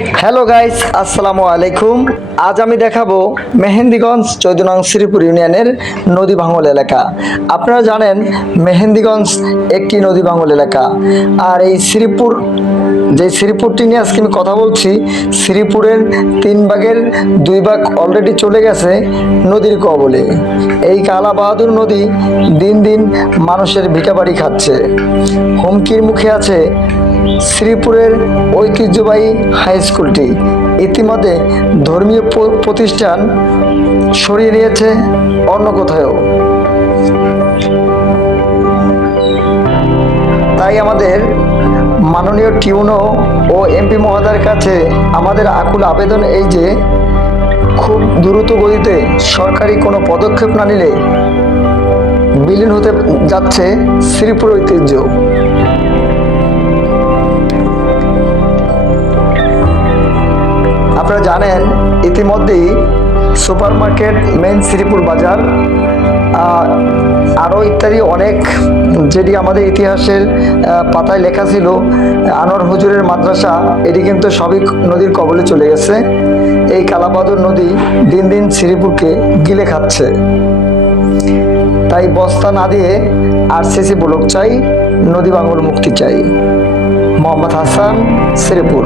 Hello guys, আসসালামু আলাইকুম। আজ আমি দেখাবো মেহেন্দিগঞ্জ 14 নং শ্রীপুর ইউনিয়নের নদী ভাঙল এলাকা। আপনারা জানেন মেহেন্দিগঞ্জ একটি নদী ভাঙল এলাকা। আর এই শ্রীপুরটি নিয়ে আজকে আমি কথা বলছি। শ্রীপুরের 3 ভাগের 2 ভাগ অলরেডি চলে গেছে নদীর কবলে। এই কালা বাহাদুর নদী দিন দিন মানুষের ভিটাবাড়ি খাচ্ছে। হুমকির মুখে আছে শ্রীপুরের ঐতিহ্যবাহী হাই স্কুলটি। ইতিমধ্যে ধর্মীয় প্রতিষ্ঠান সরিয়ে নিয়েছে অন্য কোথাও। তাই আমাদের মাননীয় টিউনো ও এমপি মহোদয়ের কাছে আমাদের আকুল আবেদন এই যে খুব দ্রুত গতিতে সরকারি কোনো পদক্ষেপ না নিলে বিলীন হতে যাচ্ছে শ্রীপুর ঐতিহ্য। আপনারা জানেন ইতিমধ্যেই সুপার মার্কেট, মেইন শ্রীপুর বাজার, আরও ইত্যাদি অনেক যেটি আমাদের ইতিহাসের পাতায় লেখা ছিল, আনোয়ার হুজুরের মাদ্রাসা, এটি কিন্তু সবই নদীর কবলে চলে গেছে। এই কালাবাদুর নদী দিন দিন শ্রীপুরকে গিলে খাচ্ছে। তাই বস্তা না দিয়ে আরসিসি ব্লক চাই, নদী ভাঙল মুক্তি চাই। মোহাম্মদ হাসান, শ্রীপুর।